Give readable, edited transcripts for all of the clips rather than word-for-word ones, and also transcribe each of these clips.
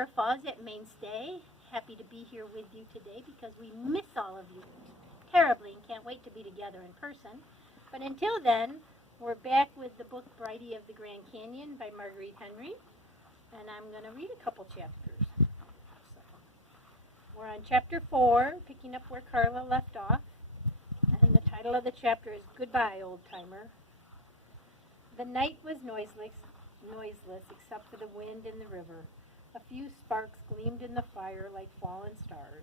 Sarah Falls at Mainstay. Happy to be here with you today because we miss all of you terribly and can't wait to be together in person. But until then, we're back with the book Brighty of the Grand Canyon by Marguerite Henry, and I'm going to read a couple chapters. So, we're on chapter 4, picking up where Carla left off, and the title of the chapter is Goodbye, Old Timer. The night was noiseless except for the wind and the river. A few sparks gleamed in the fire like fallen stars.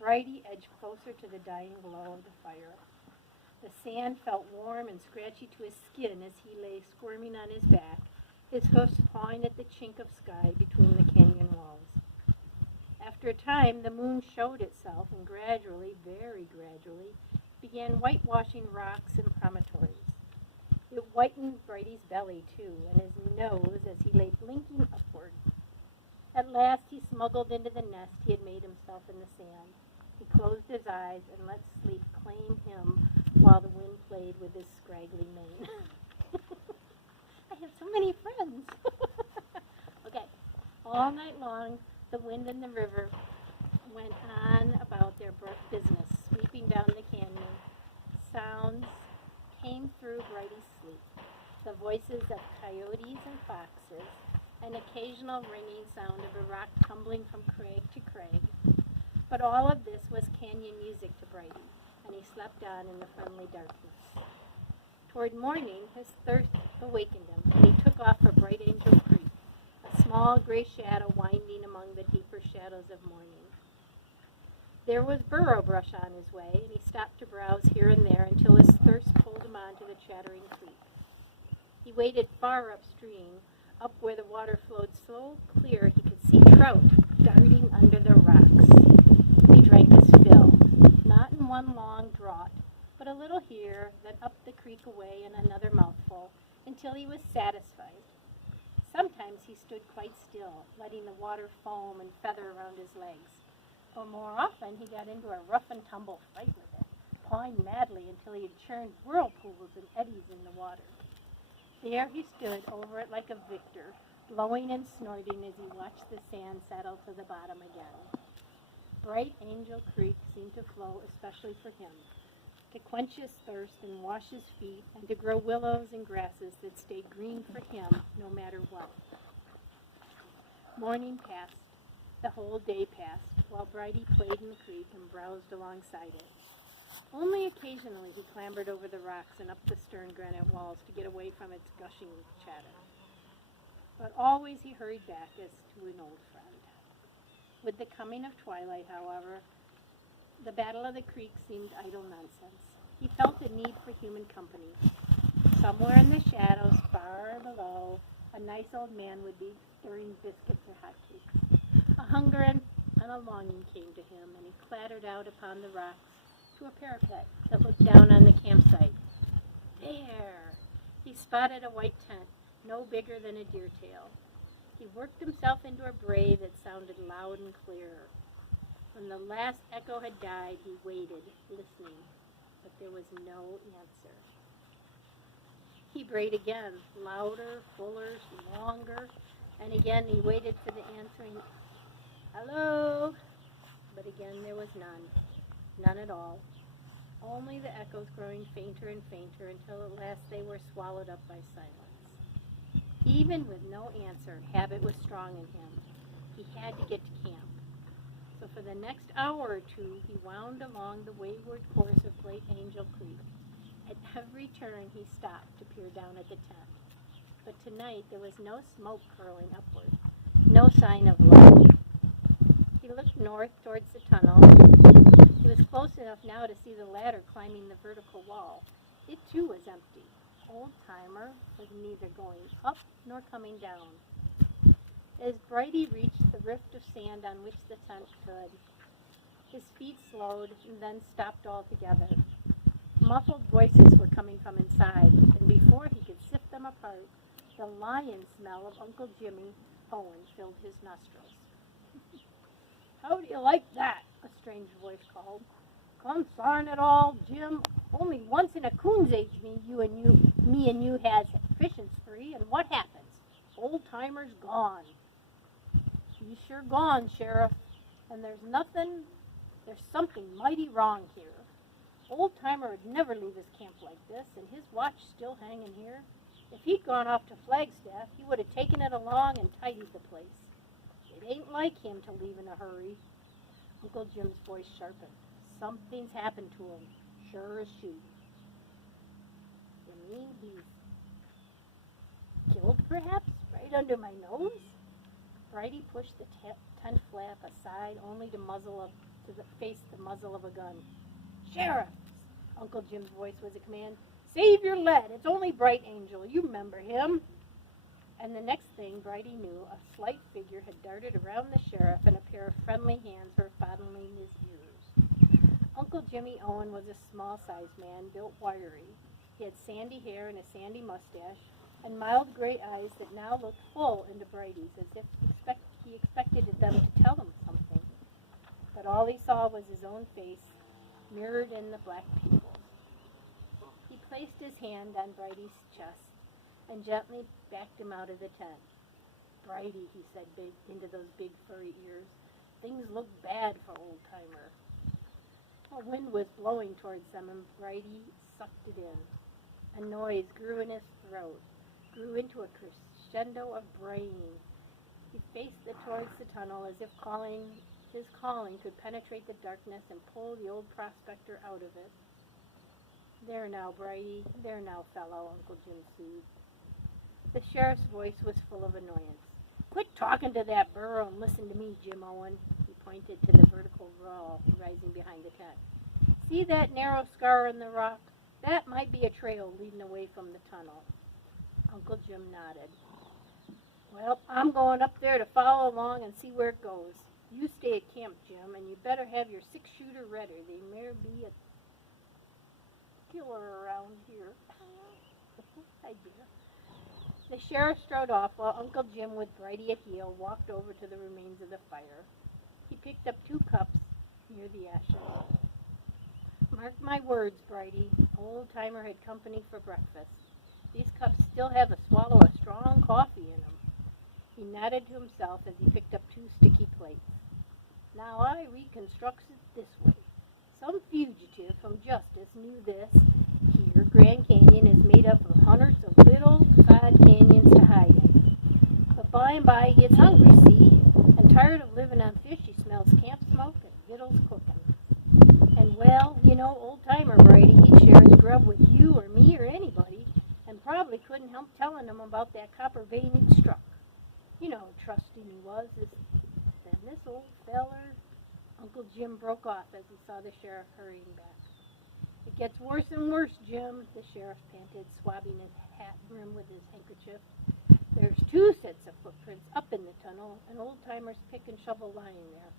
Brighty edged closer to the dying glow of the fire. The sand felt warm and scratchy to his skin as he lay squirming on his back, his hoofs pawing at the chink of sky between the canyon walls. After a time, the moon showed itself and gradually, very gradually, began whitewashing rocks and promontories. It whitened Brighty's belly, too, and his nose as he lay blinking upward. At last he smuggled into the nest he had made himself in the sand. He closed his eyes and let sleep claim him while the wind played with his scraggly mane. I have so many friends. Okay. All night long, the wind and the river went on about their business, sweeping down the canyon. Sounds came through Brighty's sleep, the voices of coyotes and foxes, an occasional ringing sound of a rock tumbling from crag to crag. But all of this was canyon music to Brighty, and he slept on in the friendly darkness. Toward morning, his thirst awakened him, and he took off for Bright Angel Creek, a small gray shadow winding among the deeper shadows of morning. There was burro brush on his way, and he stopped to browse here and there until his thirst pulled him on to the chattering creek. He waded far upstream, up where the water flowed so clear he could see trout darting under the rocks. He drank his fill, not in one long draught, but a little here, then up the creek away and another mouthful, until he was satisfied. Sometimes he stood quite still, letting the water foam and feather around his legs. But more often he got into a rough-and-tumble fight with it, pawing madly until he had churned whirlpools and eddies in the water. There he stood over it like a victor, blowing and snorting as he watched the sand settle to the bottom again. Bright Angel Creek seemed to flow especially for him, to quench his thirst and wash his feet, and to grow willows and grasses that stayed green for him no matter what. Morning passed. The whole day passed, while Brighty played in the creek and browsed alongside it. Only occasionally he clambered over the rocks and up the stern granite walls to get away from its gushing chatter. But always he hurried back as to an old friend. With the coming of twilight, however, the battle of the creek seemed idle nonsense. He felt a need for human company. Somewhere in the shadows, far below, a nice old man would be stirring biscuits or hot cakes. A hunger and a longing came to him, and he clattered out upon the rocks to a parapet that looked down on the campsite. There! He spotted a white tent, no bigger than a deer tail. He worked himself into a bray that sounded loud and clear. When the last echo had died, he waited, listening, but there was no answer. He brayed again, louder, fuller, longer, and again he waited for the answering "Hello," but again there was none at all. Only the echoes growing fainter and fainter until at last they were swallowed up by silence. Even with no answer, habit was strong in him. He had to get to camp. So for the next hour or two, he wound along the wayward course of Bright Angel Creek. At every turn, he stopped to peer down at the tent. But tonight, there was no smoke curling upward, no sign of life. He looked north towards the tunnel. He was close enough now to see the ladder climbing the vertical wall. It, too, was empty. Old Timer was neither going up nor coming down. As Brighty reached the rift of sand on which the tent stood, his feet slowed and then stopped altogether. Muffled voices were coming from inside, and before he could sift them apart, the lion smell of Uncle Jimmy Owen filled his nostrils. "How do you like that?" a strange voice called. "Consarn it all, Jim. Only once in a coon's age me and you has fishing spree, and what happens? Old Timer's gone." He's sure gone, Sheriff, and there's something mighty wrong here. Old Timer would never leave his camp like this, and his watch still hanging here. If he'd gone off to Flagstaff, he would have taken it along and tidied the place. It ain't like him to leave in a hurry. Uncle Jim's voice sharpened. Something's happened to him, sure as shooting. You mean he's killed, perhaps, right under my nose? Brighty pushed the tent flap aside, only to face the muzzle of a gun. Sheriff! Uncle Jim's voice was a command. Save your lead! It's only Bright Angel. You remember him. And the next thing Brighty knew, a slight figure had darted around the sheriff, and a pair of friendly hands were fondling his ears. Uncle Jimmy Owen was a small-sized man, built wiry. He had sandy hair and a sandy mustache, and mild gray eyes that now looked full into Brighty's, as if he expected them to tell him something. But all he saw was his own face, mirrored in the black pupils. He placed his hand on Brighty's chest and gently backed him out of the tent. Brighty, he said into those big furry ears, things look bad for Old Timer. A wind was blowing towards them, and Brighty sucked it in. A noise grew in his throat, grew into a crescendo of braying. He faced towards the tunnel as if his calling could penetrate the darkness and pull the old prospector out of it. There now, Brighty, there now, fellow, Uncle Jim soothed. The sheriff's voice was full of annoyance. Quit talking to that burro and listen to me, Jim Owen. He pointed to the vertical wall rising behind the tent. See that narrow scar in the rock? That might be a trail leading away from the tunnel. Uncle Jim nodded. Well, I'm going up there to follow along and see where it goes. You stay at camp, Jim, and you better have your 6-shooter ready. There may be a killer around here. Hi, dear. The sheriff strode off while Uncle Jim, with Brighty at heel, walked over to the remains of the fire. He picked up 2 cups near the ashes. Mark my words, Brighty. Old Timer had company for breakfast. These cups still have a swallow of strong coffee in them. He nodded to himself as he picked up 2 sticky plates. Now I reconstructs it this way. Some fugitive from justice knew this. Here, Grand Canyon is made up of hundreds of little side canyons to hide in. But by and by he gets hungry, see? And tired of living on fish, he smells camp smoke and victuals cooking. And well, you know, Old Timer Brighty, he'd share his grub with you or me or anybody, and probably couldn't help telling him about that copper vein he'd struck. You know how trusting he was. Then this old feller... Uncle Jim broke off as he saw the sheriff hurrying back. It gets worse and worse, Jim, the sheriff panted, swabbing his hat brim with his handkerchief. There's 2 sets of footprints up in the tunnel, and Old Timer's pick and shovel lying there.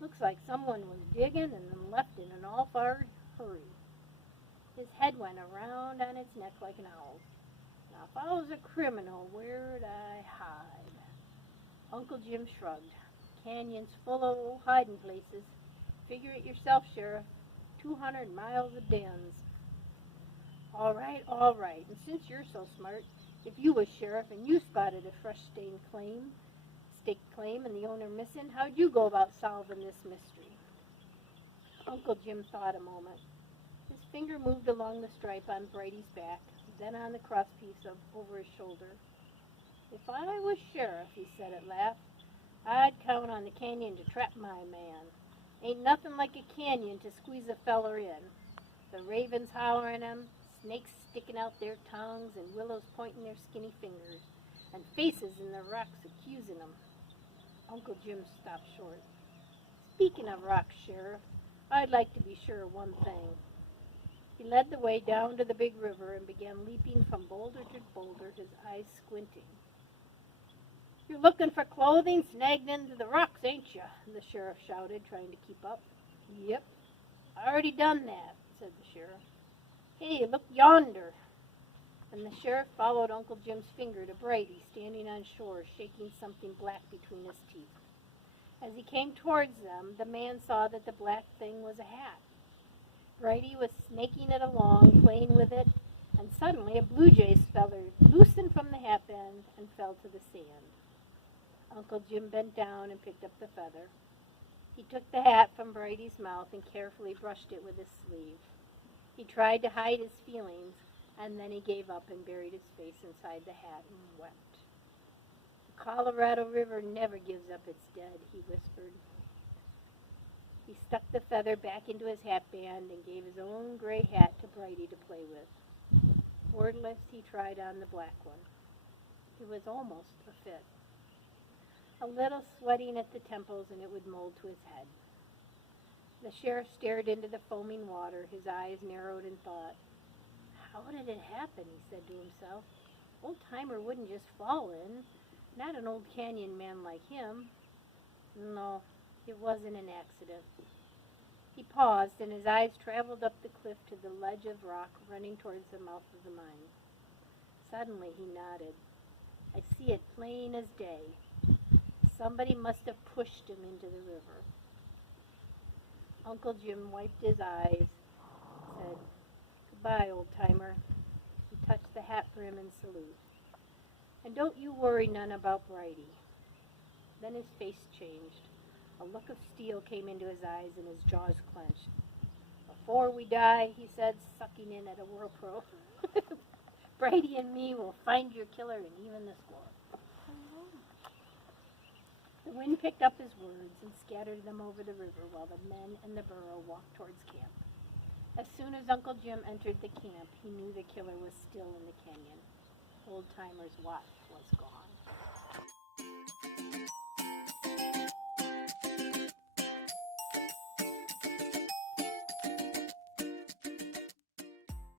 Looks like someone was digging and then left in an all-fired hurry. His head went around on its neck like an owl's. Now, if I was a criminal, where'd I hide? Uncle Jim shrugged. Canyons full of old hiding places. Figure it yourself, Sheriff. 200 miles of dens. All right. And since you're so smart, if you was sheriff and you spotted a fresh staked claim and the owner missing, how'd you go about solving this mystery? Uncle Jim thought a moment. His finger moved along the stripe on Brighty's back, then on the crosspiece over his shoulder. If I was sheriff, he said at last, I'd count on the canyon to trap my man. Ain't nothing like a canyon to squeeze a feller in. The ravens hollering him, snakes sticking out their tongues, and willows pointing their skinny fingers, and faces in the rocks accusing them. Uncle Jim stopped short. Speaking of rocks, Sheriff, I'd like to be sure of one thing. He led the way down to the big river and began leaping from boulder to boulder, his eyes squinting. You're looking for clothing snagged into the rocks, ain't you? The sheriff shouted, trying to keep up. Yep, I already done that, said the sheriff. Hey, look yonder. And the sheriff followed Uncle Jim's finger to Brighty, standing on shore, shaking something black between his teeth. As he came towards them, the man saw that the black thing was a hat. Brighty was snaking it along, playing with it, and suddenly a blue jay's feather loosened from the hatband and fell to the sand. Uncle Jim bent down and picked up the feather. He took the hat from Brighty's mouth and carefully brushed it with his sleeve. He tried to hide his feelings, and then he gave up and buried his face inside the hat and wept. The Colorado River never gives up its dead, he whispered. He stuck the feather back into his hat band and gave his own gray hat to Brighty to play with. Wordless, he tried on the black one. It was almost a fit. A little sweating at the temples, and it would mold to his head. The sheriff stared into the foaming water, his eyes narrowed in thought. How did it happen, he said to himself. Old-timer wouldn't just fall in. Not an old canyon man like him. No, it wasn't an accident. He paused, and his eyes traveled up the cliff to the ledge of rock running towards the mouth of the mine. Suddenly he nodded. I see it plain as day. Somebody must have pushed him into the river. Uncle Jim wiped his eyes, said, Goodbye, old-timer. He touched the hat brim in salute. And don't you worry none about Brighty. Then his face changed. A look of steel came into his eyes and his jaws clenched. Before we die, he said, sucking in at a whirlpool, Brighty and me will find your killer and even the score. The wind picked up his words and scattered them over the river while the men and the burro walked towards camp. As soon as Uncle Jim entered the camp, he knew the killer was still in the canyon. Old-timer's watch was gone.